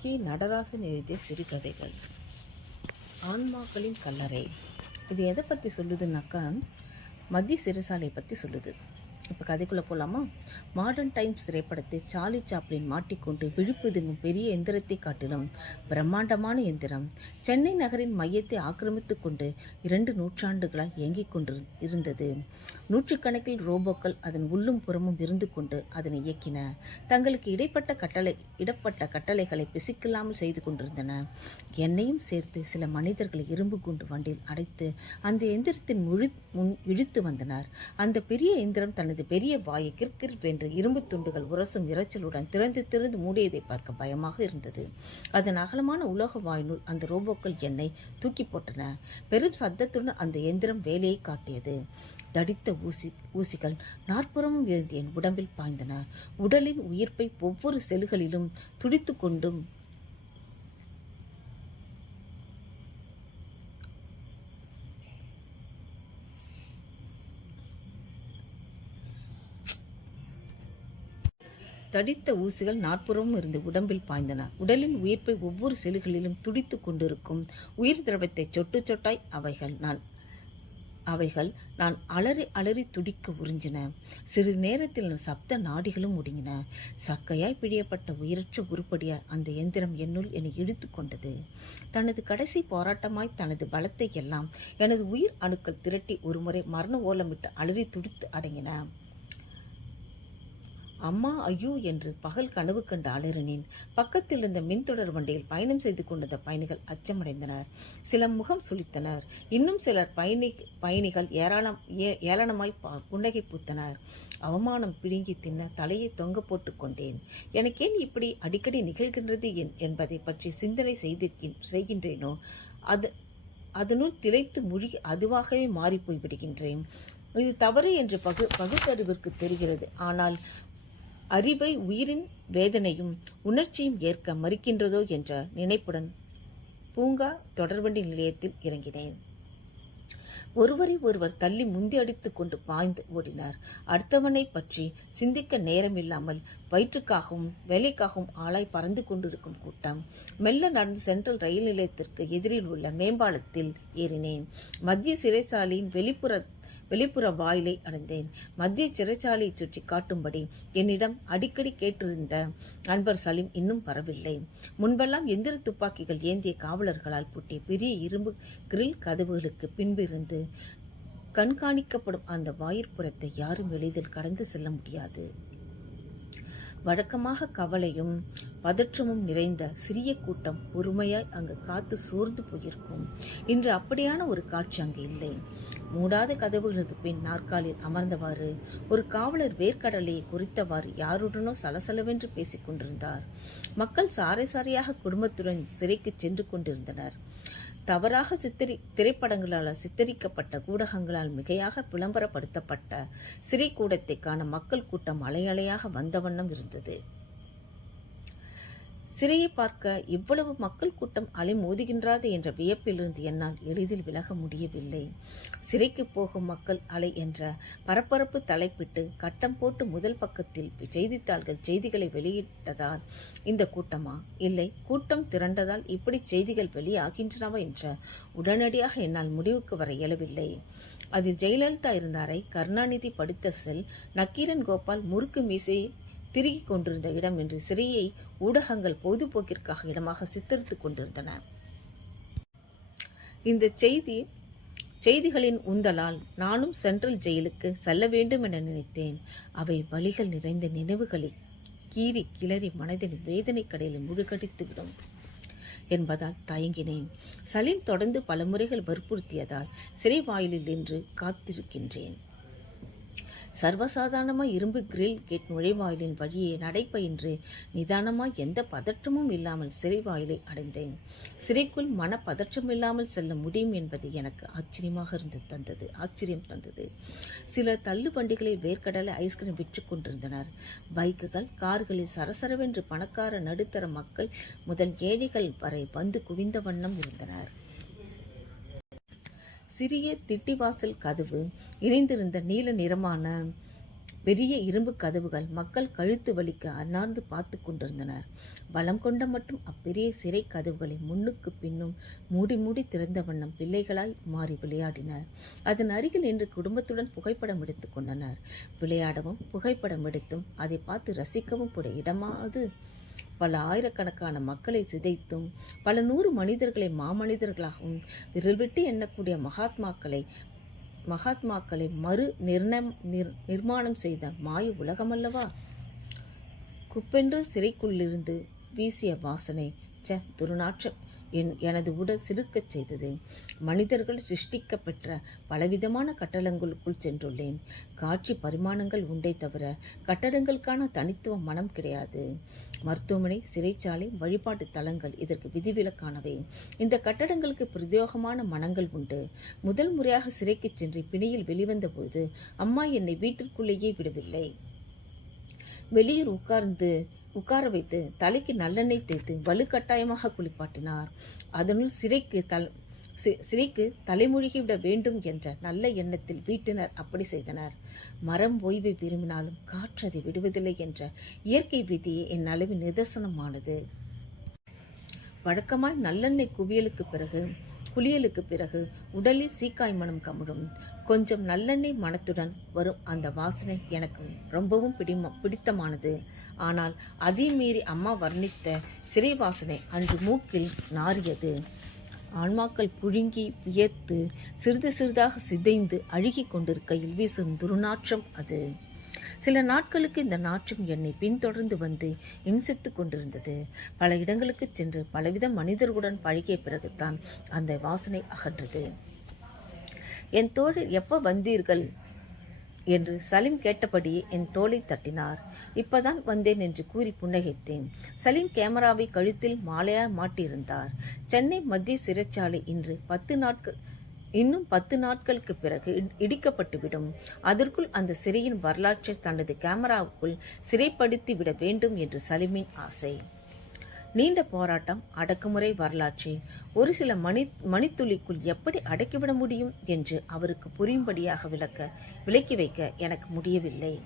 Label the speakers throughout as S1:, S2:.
S1: கி நடராசன் எழுதிய சிறுகதைகள். ஆன்மாக்களின் கல்லறை. இது எதை பற்றி சொல்லுதுனாக்கா மத்திய சிறைசாலை பற்றி சொல்லுது. இப்போ கதைக்குள்ளே போகலாமா மாடர்ன் டைம்ஸ் திரைப்படத்தை சார்லி சாப்ளின் மாட்டிக்கொண்டு விழிப்புதுங்கும் பெரிய எந்திரத்தை காட்டிலும் பிரம்மாண்டமான எந்திரம். சென்னை நகரின் மையத்தை ஆக்கிரமித்து கொண்டு இரண்டு நூற்றாண்டுகளாய் இயங்கிக் கொண்டு இருந்தது. நூற்றுக்கணக்கில் ரோபோக்கள் அதன் உள்ளும் புறமும் இருந்து கொண்டு அதனை இயக்கின. தங்களுக்கு இடைப்பட்ட கட்டளை இடப்பட்ட கட்டளைகளை பிசிக்கில்லாமல் செய்து கொண்டிருந்தன. என்னையும் சேர்த்து சில மனிதர்களை இரும்பு குண்டு வண்டியில் அடைத்து அந்த எந்திரத்தின் முழு முன் இழுத்து வந்தனர். அந்த பெரிய எந்திரம் தனது பெரிய வாயை கிற்கிற் வென்று இரும்பு துண்டுகள் உரசும் இரைச்சலுடன் திறந்து திறந்து மூடியதை பார்க்க பயமாக இருந்தது. அதன் அகலமான உலோக வாயினுள் அந்த ரோபோக்கள் என்னை தூக்கி போட்டன. பெரும் சத்தத்துடன் அந்த எந்திரம் வேலையை காட்டியது. தடித்த ஊசி ஊசிகள் நாற்புறமும் இருந்து என் உடம்பில் பாய்ந்தன. உடலின் உயிர்ப்பை ஒவ்வொரு செல்களிலும் துடித்து கொண்டும் தடித்த ஊசிகள் நாற்புறமும் இருந்து உடம்பில் பாய்ந்தன. உடலின் உயிர்ப்பை ஒவ்வொரு செல்களிலும் துடித்துக் கொண்டிருக்கும் உயிர் திரவத்தை சொட்டு சொட்டாய் அவைகள் நான் அவைகள் நான் அலறி அலறி துடிக்க உறிஞ்சின. சிறிது நேரத்தில் சப்த நாடிகளும் ஒடுங்கின. சக்கையாய் பிழியப்பட்ட உயிரற்ற உருப்படிய அந்த எந்திரம் என்னுள் என்னை இழுத்து கொண்டது. தனது கடைசி போராட்டமாய் தனது பலத்தை எல்லாம் எனது உயிர் அணுக்கள் திரட்டி ஒருமுறை மரண ஓலமிட்டு அலறி துடித்து அடங்கின. அம்மா ஐயோ என்று பகல் கனவு கண்டு அலறினேன் பக்கத்தில் இருந்த மின்தொடர் வண்டியில் பயணம் செய்து கொண்டிருந்த பயணிகள் அச்சமடைந்தனர். சில முகம் சுளித்தனர். இன்னும் சிலர் பயணி பயணிகள் ஏராளம் ஏ- ஏளனமாய் புன்னகை பூத்தனர். அவமானம் பிடுங்கி தின்ன தலையை தொங்க போட்டு கொண்டேன். எனக்கேன் இப்படி அடிக்கடி நிகழ்கின்றது என்- என்பதை பற்றி சிந்தனை செய்திருக்கின் செய்கின்றேனோ? அது அதனுள் திளைத்து முழுகி அதுவாகவே மாறிப் விடுகின்றேன் இது தவறு என்று பகு பகுத்தறிவிற்கு தெரிகிறது. ஆனால் அறிவை உயிரின் வேதனையும் உணர்ச்சியும் ஏற்க மறுக்கின்றதோ என்ற நினைப்புடன் பூங்கா தொடர்வண்டி நிலையத்தில் இறங்கினேன். ஒருவரை ஒருவர் தள்ளி முந்தி அடித்து கொண்டு பாய்ந்து ஓடினார். அடுத்தவனை பற்றி சிந்திக்க நேரமில்லாமல் வயிற்றுக்காகவும் வேலைக்காகவும் ஆளாய் பறந்து கொண்டிருக்கும் கூட்டம் மெல்ல நடந்து சென்ட்ரல் ரயில் நிலையத்திற்கு எதிரில் உள்ள மேம்பாலத்தில் ஏறினேன். மத்திய சிறைசாலையின் வெளிப்புற வெளிப்புற வாயிலை அடைந்தேன் மத்திய சிறைச்சாலையை சுற்றி காட்டும்படி என்னிடம் அடிக்கடி கேட்டிருந்த நண்பர் சலீம் இன்னும் வரவில்லை முன்பெல்லாம் எந்திர துப்பாக்கிகள் ஏந்திய காவலர்களால் பூட்டிய பெரிய இரும்பு கிரில் கதவுகளுக்கு பின்பிருந்து கண்காணிக்கப்படும் அந்த வாயிற்புறத்தை யாரும் எளிதில் கடந்து செல்ல முடியாது. வழக்கமாக கவலையும் பதற்றமும் நிறைந்த சிறிய கூட்டம் பொறுமையாய் அங்கு காத்து சோர்ந்து போயிருக்கும். இன்று அப்படியான ஒரு காட்சி அங்கு இல்லை. மூடாத கதவுகளுக்கு பின் நாற்காலில் அமர்ந்தவாறு ஒரு காவலர் வேர்க்கடலையை குறித்தவாறு யாருடனோ சலசலவென்று பேசிக் கொண்டிருந்தார் மக்கள் சாரை சாரையாக குடும்பத்துடன் சிறைக்கு சென்று கொண்டிருந்தனர். தவறாக சித்தரி திரைப்படங்களால் சித்தரிக்கப்பட்ட ஊடகங்களால் மிகையாக விளம்பரப்படுத்தப்பட்ட சிறை கூடத்தை காண மக்கள் கூட்டம் அலையலையாக வந்த வண்ணம் இருந்தது. சிறையை பார்க்க இவ்வளவு மக்கள் கூட்டம் அலைமோதுகின்றது என்ற வியப்பிலிருந்து என்னால் எளிதில் விலக முடியவில்லை. சிறைக்கு போகும் மக்கள் அலை என்ற பரபரப்பு தலைப்பிட்டு கட்டம் போட்டு முதல் பக்கத்தில் செய்தித்தாள்கள் செய்திகளை வெளியிட்டதால் இந்த கூட்டமா? இல்லை கூட்டம் திரண்டதால் இப்படி செய்திகள் வெளியாகின்றனவா என்ற உடனடியாக என்னால் முடிவுக்கு வர இயலவில்லை. அதில் ஜெயலலிதா இருந்தாரை கருணாநிதி படுத்த செல் நக்கீரன் கோபால் முறுக்கு மீசை திருகிக் கொண்டிருந்த இடம் என்று சிறையை ஊடகங்கள் பொழுதுபோக்கிற்காக இடமாக சித்தரித்துக் கொண்டிருந்தன. இந்த செய்தி செய்திகளின் உந்தலால் நானும் சென்ட்ரல் ஜெயிலுக்கு செல்ல வேண்டும் என நினைத்தேன். அவை வழிகள் நிறைந்த நினைவுகளை கீறி கிளறி மனதின் வேதனை கடையில் முழுகடித்துவிடும் என்பதால் தயங்கினேன். சலீம் தொடர்ந்து பல முறைகள் வற்புறுத்தியதால் சிறை வாயிலில் நின்று காத்திருக்கின்றேன். சர்வசாதாரணமாக இரும்பு கிரில் கேட் நுழைவாயிலின் வழியே நடைபயின்று நிதானமாக எந்த பதற்றமும் இல்லாமல் சிறைவாயிலை அடைந்தேன். சிறைக்குள் மன பதற்றமில்லாமல் செல்ல முடியும் என்பது எனக்கு ஆச்சரியமாக இருந்து தந்தது ஆச்சரியம் தந்தது. சில தள்ளு வேர்க்கடலை ஐஸ்கிரீம் விற்று கொண்டிருந்தனர். பைக்குகள் கார்களில் சரசரவென்று பணக்கார நடுத்தர மக்கள் முதல் ஏழைகள் வரை வந்து குவிந்த வண்ணம் இருந்தனர். சிறிய திட்டிவாசல் கதவு இணைந்திருந்த நீல நிறமான பெரிய இரும்பு கதவுகள் மக்கள் கழுத்து வலிக்க அண்ணாந்து பார்த்து கொண்டிருந்தனர். பலம் கொண்ட மட்டும் அப்பெரிய சிறை கதவுகளை முன்னுக்கு பின்னும் மூடி மூடி திறந்த வண்ணம் பிள்ளைகளாய் மாறி விளையாடினர். அதன் அருகில் இன்று குடும்பத்துடன் புகைப்படம் எடுத்துக் கொண்டனர். விளையாடவும் புகைப்படம் எடுத்தும் அதை பார்த்து ரசிக்கவும் கூட இடமாது. பல ஆயிரக்கணக்கான மக்களை சிதைத்தும் பல நூறு மனிதர்களை மாமனிதர்களாகவும் விரல் விட்டு எண்ணக்கூடிய மகாத்மாக்களை மகாத்மாக்களை மறு நிர்ணம் நிர் நிர்மாணம் செய்த மாய உலகமல்லவா? குப்பென்று சிறைக்குள்ளிருந்து வீசிய வாசனை ச துர்நாற்றம். என் எனது உடல் சிலிர்க்கச் செய்தது. மனிதர்கள் சிருஷ்டிக்கப்பெற்ற பலவிதமான கட்டடங்களுக்குள் சென்றுள்ளேன். காட்சி பரிமாணங்கள் உண்டே தவிர கட்டடங்களுக்கான தனித்துவ மனம் கிடையாது. மருத்துவமனை சிறைச்சாலை வழிபாட்டு தலங்கள் இதற்கு விதிவிலக்கானவை. இந்த கட்டடங்களுக்கு பிரத்யோகமான மனங்கள் உண்டு. முதல் முறையாக சிறைக்கு சென்று பிணியில் வெளிவந்த அம்மா என்னை வீட்டிற்குள்ளேயே விடவில்லை. வெளியில் உட்கார்ந்து உட்கார வைத்து தலைக்கு நல்லெண்ணெய் தேய்த்து வலுக்கட்டாயமாக குளிப்பாட்டினார். அதனுள் சிறைக்கு தல் சிறைக்கு தலைமொழிகிவிட வேண்டும் என்ற நல்ல எண்ணத்தில் வீட்டினர் அப்படி செய்தனர். மரம் ஓய்வை விரும்பினாலும் காற்றதை விடுவதில்லை என்ற இயற்கை விதியே என் அளவில் நிதர்சனமானது. வழக்கமாய் நல்லெண்ணெய் குவியலுக்கு பிறகு குளியலுக்கு பிறகு உடலில் சீக்காய் மனம் கமழும். கொஞ்சம் நல்லெண்ணெய் மனத்துடன் வரும் அந்த வாசனை எனக்கு ரொம்பவும் பிடிம பிடித்தமானது. ஆனால் அதை மீறி அம்மா வர்ணித்த சிறைவாசனை அன்று மூக்கில் நாறியது. ஆன்மாக்கள் புழுங்கி வியர்த்து சிறிது சிறிதாக சிதைந்து அழுகிக் கொண்டிருக்கையில் வீசும் துர்நாற்றம் அது. சில நாட்களுக்கு இந்த நாற்றம் என்னை பின்தொடர்ந்து வந்து இம்சித்து கொண்டிருந்தது. பல இடங்களுக்கு சென்று பலவித மனிதர்களுடன் பழகிய பிறகுதான் அந்த வாசனை அகன்றது. என் தோழர் எப்போ வந்தீர்கள்? என்று சலீம் கேட்டபடியே என் தோலை தட்டினார். இப்பதான் வந்தேன் என்று கூறி புன்னகைத்தேன். சலீம் கேமராவை கழுத்தில் மாலையா மாட்டியிருந்தார். சென்னை மத்திய சிறைச்சாலை இன்று பத்து நாட்கள் இன்னும் பத்து நாட்களுக்கு பிறகு இடிக்கப்பட்டுவிடும். அதற்குள் அந்த சிறையின் வரலாற்றை தனது கேமராவுக்குள் சிறைப்படுத்தி விட வேண்டும் என்று சலீமின் ஆசை. நீண்ட போராட்டம் அடக்குமுறை வரலாற்றை. ஒரு சில மணி மணித்துளிக்குள் எப்படி அடக்கிவிட முடியும் என்று அவருக்கு புரியும்படியாக விளக்க விளக்கி வைக்க எனக்கு முடியவில்லை.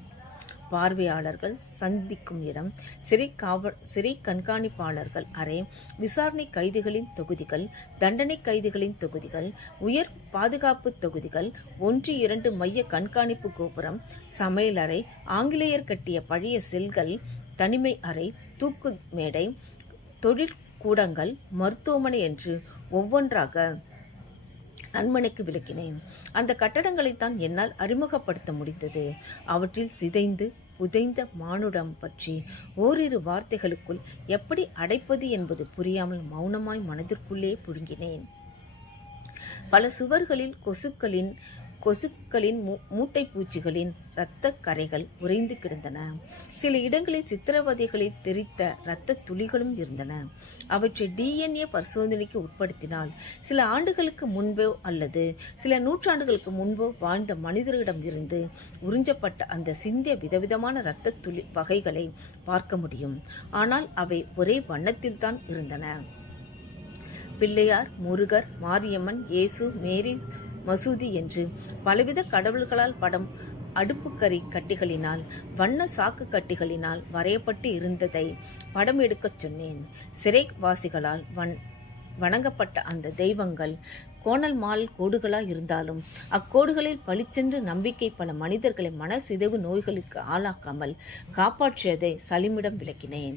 S1: பார்வையாளர்கள் சந்திக்கும் இடம் சிறை காவல் சிறை கண்காணிப்பாளர்கள் அறை விசாரணை கைதிகளின் தொகுதிகள் தண்டனை கைதிகளின் தொகுதிகள் உயர் பாதுகாப்பு தொகுதிகள் ஒன்று இரண்டு மைய கண்காணிப்பு கோபுரம் சமையலறை ஆங்கிலேயர் கட்டிய பழைய செல்கள் தனிமை அறை தூக்கு மேடை தொழிற்கூடங்கள் மருத்துவமனை என்று ஒவ்வொன்றாக நண்பனுக்கு விளக்கினேன். அந்த கட்டடங்களைத்தான் என்னால் அறிமுகப்படுத்த முடிந்தது. அவற்றில் சிதைந்து புதைந்த மானுடம் பற்றி ஓரிரு வார்த்தைகளுக்குள் எப்படி அடைப்பது என்பது புரியாமல் மௌனமாய் மனதிற்குள்ளே புழுங்கினேன். பல சுவர்களில் கொசுக்களின் கொசுக்களின் மூ மூட்டை பூச்சிகளின் இரத்த கரைகள் உறைந்து கிடந்தன. சில இடங்களில் சித்திரவதைகளை தெரித்த இரத்த துளிகளும் இருந்தன. அவற்றை டிஎன்ஏ பரிசோதனைக்கு உட்படுத்தினால் சில ஆண்டுகளுக்கு முன்போ அல்லது சில நூற்றாண்டுகளுக்கு முன்போ வாழ்ந்த மனிதர்களிடம் இருந்து உறிஞ்சப்பட்ட அந்த சிந்திய விதவிதமான இரத்த துளி வகைகளை பார்க்க முடியும். ஆனால் அவை ஒரே வண்ணத்தில்தான் இருந்தன. பிள்ளையார் முருகர் மாரியம்மன் இயேசு மேரி மசூதி என்று பலவித கடவுள்களால் படம் அடுப்புக்கறி கட்டிகளினால் வண்ண சாக்கு கட்டிகளினால் வரையப்பட்டு இருந்ததை படம் எடுக்கச் சொன்னேன். சிறைவாசிகளால் வன் வணங்கப்பட்ட அந்த தெய்வங்கள் கோணல் மால் கோடுகளாக இருந்தாலும் அக்கோடுகளில் பளிச்சென்று நம்பிக்கை பல மனிதர்களை மனசிதைவு நோய்களுக்கு ஆளாக்காமல் காப்பாற்றியதை சலிமிடம் விளக்கினேன்.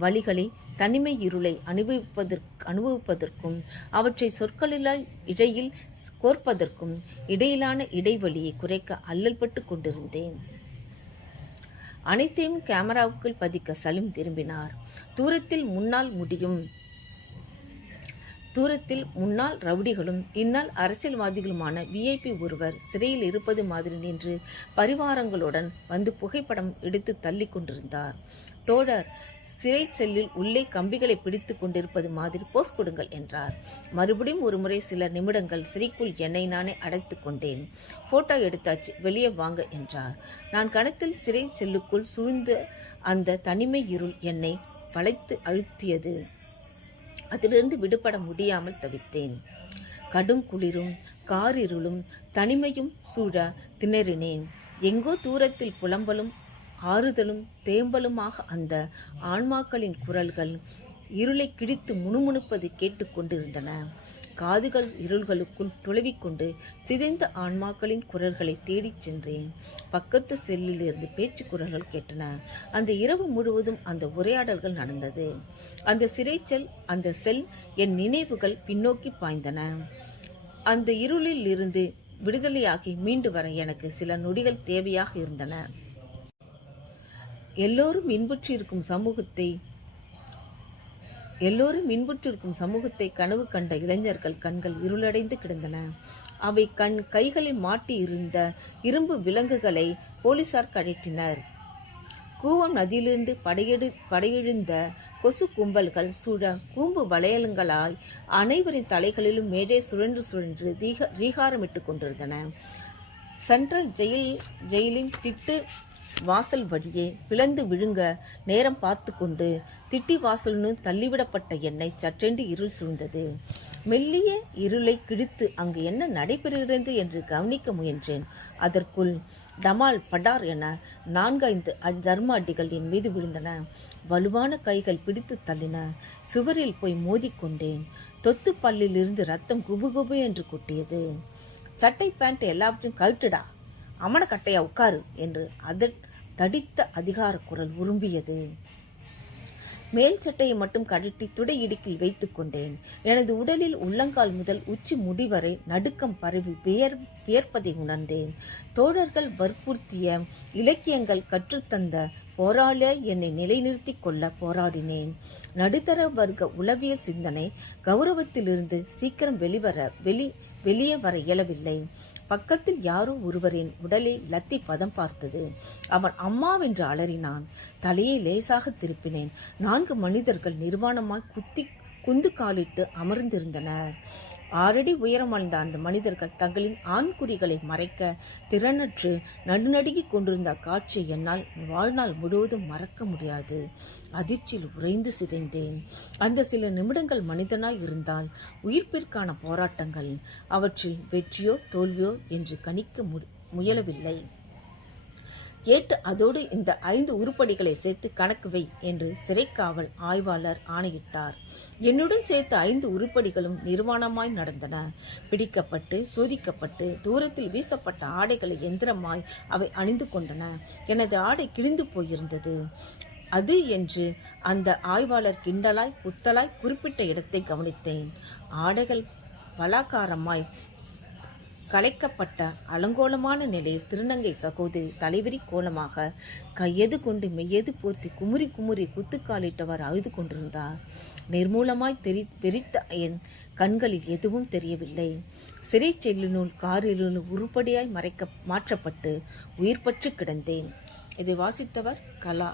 S1: வழிகளை தனிமை இருளை அனுபவிப்பதற்கு அனுபவிப்பதற்கும் அவற்றை சொற்களிலால் இடையில் கோர்ப்பதற்கும் இடையிலான இடைவெளியை குறைக்க அல்லல்பட்டு கொண்டிருந்தேன். அனைத்தையும் கேமராவுக்குள் பதிக்க சலீம் திரும்பினார் தூரத்தில் முன்னால் முடியும் தூரத்தில் முன்னாள் ரவுடிகளும் இந்நாள் அரசியல்வாதிகளுமான விஐபி ஒருவர் சிறையில் இருப்பது மாதிரி நின்று பரிவாரங்களுடன் வந்து புகைப்படம் எடுத்து தள்ளி கொண்டிருந்தார். தோழர் சிறை செல்லில் உள்ளே கம்பிகளை பிடித்து கொண்டிருப்பது மாதிரி போஸ் கொடுங்கள் என்றார். மறுபடியும் ஒருமுறை சில நிமிடங்கள் சிறைக்குள் என்னை நானே அடைத்து கொண்டேன். போட்டோ எடுத்தாச்சு வெளியே வாங்க என்றார். நான் கணத்தில் சிறை செல்லுக்குள் சூழ்ந்த அந்த தனிமை இருள் என்னை வளைத்து அழுத்தியது. அதிலிருந்து விடுபட முடியாமல் தவித்தேன். கடும் குளிரும் காரிருளும் தனிமையும் சூழ திணறினேன். எங்கோ தூரத்தில் புலம்பலும் ஆறுதலும் தேம்பலுமாக அந்த ஆன்மாக்களின் குரல்கள் இருளை கிழித்து முணுமுணுப்பது கேட்டுக்கொண்டிருந்தன. காதுகள் இருள்களுக்குள் துளவிக்கொண்டு சிதைந்த ஆன்மாக்களின் குரல்களை தேடிச் சென்றேன். பக்கத்து செல்லிலிருந்து பேச்சு குரல்கள் கேட்டன. அந்த இரவு முழுவதும் அந்த உரையாடல்கள் நடந்தது. அந்த சிறைச்சல் அந்த செல் என் நினைவுகள் பின்னோக்கி பாய்ந்தன. அந்த இருளில் இருந்து விடுதலையாகி மீண்டு வர எனக்கு சில நொடிகள் தேவையாக இருந்தன. எல்லோரும் இன்புற்றிருக்கும் சமூகத்தை எல்லோரும் இன்புற்றிருக்கும் சமூகத்தை கனவு கண்ட இளைஞர்கள் கண்கள் இருளடைந்து கிடந்தன. அவை கண் கைகளில் மாட்டி இருந்த இரும்பு விலங்குகளை போலீசார் கழற்றினர். கூவம் நதியிலிருந்து படையெடு படையெழுந்த கொசு கும்பல்கள் சூழ கூம்பு வளையல்களாய் அனைவரின் தலைகளிலும் மேலே சுழன்று சுழன்று ரீக ரீகாரமிட்டுக் கொண்டிருந்தன. சென்ட்ரல் ஜெயில் ஜெயிலின் திட்டு வாசல் வழியே பிளந்து விழுங்க நேரம் பார்த்து கொண்டு திட்டி வாசல்னு தள்ளிவிடப்பட்ட என்னை சற்றென்று இருள் சூழ்ந்தது. மெல்லிய இருளை கிழித்து அங்கு என்ன நடைபெறுகிறது என்று கவனிக்க முயன்றேன். அதற்குள் டமால் படார் என நான்கைந்து அ- தர்ம அடிகள் என் மீது விழுந்தன. வலுவான கைகள் பிடித்து தள்ளின. சுவரில் போய் மோதிக்கொண்டேன். தொத்து பல்லிலிருந்து ரத்தம் குபு குபு என்று கொட்டியது. சட்டை பேண்ட் எல்லாவற்றையும் கழுட்டுடா. அமனக்கட்டையா உட்காரு என்று அதட் தடித்த அதிகார குரல் உரும்பியது. மேல் சட்டையை மட்டும் கழட்டி துடை இடுக்கில் வைத்துக் கொண்டேன். எனது உடலில் உள்ளங்கால் முதல் உச்சி முடிவரை நடுக்கம் பரவி வியர் வியர்ப்பதை உணர்ந்தேன். தோழர்கள் வற்புறுத்திய இலக்கியங்கள் கற்றுத்தந்த போராள என்னை நிலைநிறுத்தி கொள்ள போராடினேன். நடுத்தர வர்க்க உளவியல் சிந்தனை கௌரவத்திலிருந்து சீக்கிரம் வெளிவர வெளி வெளியே வர இயலவில்லை. பக்கத்தில் யாரோ ஒருவரின் உடலை லத்தி பதம் பார்த்தது. அவன் அம்மாவென்று அலறினான். தலையை லேசாக திருப்பினேன். நான்கு மனிதர்கள் நிர்வாணமாய் குத்தி குந்து காலிட்டு அமர்ந்திருந்தனர். ஆறடி உயரம் வாழ்ந்த அந்த மனிதர்கள் தங்களின் ஆண்குறிகளை மறைக்க திறனற்று நடுநடுங்கி கொண்டிருந்த காட்சி என்னால் வாழ்நாள் முழுவதும் மறக்க முடியாது. அதிர்ச்சியில் உறைந்து சிதைந்தேன். அந்த சில நிமிடங்கள் மனிதனாய் இருந்தால் உயிர்ப்பிற்கான போராட்டங்கள் அவற்றில் வெற்றியோ தோல்வியோ என்று கணிக்க மு- முயலவில்லை. கேட்டு அதோடு இந்த ஐந்து உருப்படிகளை சேர்த்து கணக்கு வை என்று சிறைக்காவல் ஆய்வாளர் ஆணையிட்டார். என்னுடன் சேர்த்த ஐந்து உருப்படிகளும் நிர்வாணமாய் நடந்தன. பிடிக்கப்பட்டு சோதிக்கப்பட்டு தூரத்தில் வீசப்பட்ட ஆடைகளை எந்திரமாய் அவை அணிந்து கொண்டன. எனது ஆடை கிழிந்து போயிருந்தது. அது என்று அந்த ஆய்வாளர் கிண்டலாய் புத்தலாய் குறிப்பிட்ட இடத்தை கவனித்தேன். ஆடைகள் பலாக்காரமாய் கலைக்கப்பட்ட அலங்கோலமான நிலையில் திருநங்கை சகோதரி தலைவிரி கோலமாக கையது கொண்டு மெய்யது போர்த்தி குமுறி குமுறி குத்துக்காலிட்டவர் அழுது கொண்டிருந்தார். நிர்மூலமாய் தெரி தெரித்த என் கண்களில் எதுவும் தெரியவில்லை. சிறை செல்லினுள் காரிலுள் உருப்படியாய் மறைக்க மாற்றப்பட்டு உயிர் பற்று கிடந்தேன். இதை வாசித்தவர் கலா